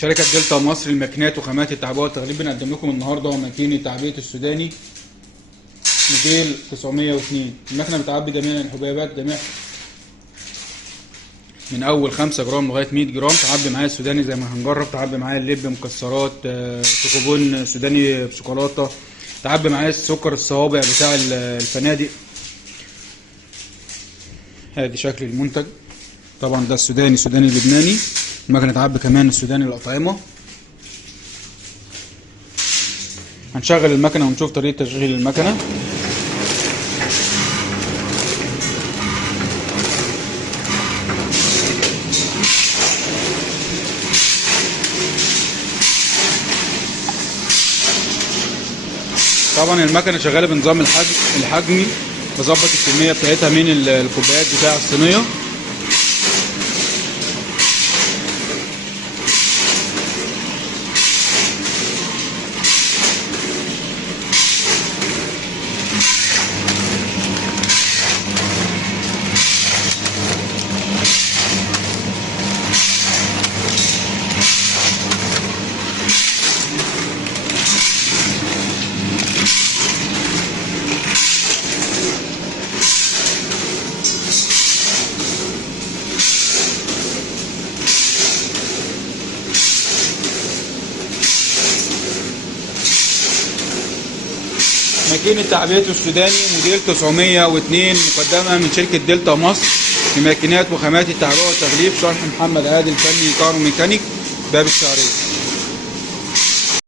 شركة دلتا مصر الماكينات وخامات التعبئة والتغليف بنقدم لكم النهاردة ماكينة تعبئة السوداني موديل 902. الماكينة بتعبي جميع الحبيبات، جميع من أول 5 جرام لغاية 100 جرام. تعبي معايا السوداني زي ما هنجرب، تعبي معايا اللب، مكسرات، شوكوبون سوداني بشوكولاتة، تعبي معايا السكر الصوابع بتاع الفنادق. ادي شكل المنتج. طبعا ده السوداني لبناني. المكنه تعبي كمان السوداني الأطعمة. هنشغل المكنه ونشوف طريقه تشغيل المكنه. طبعا المكنه شغاله بنظام الحجمي، بظبط الكميه بتاعتها من الكوبايات بتاع الصينيه. ماكينة تعبئة السوداني موديل 902 مقدمة من شركة دلتا مصر لماكينات وخامات التعبئة والتغليف. شرح محمد عادل، فني كارو ميكانيك، باب الشعرية.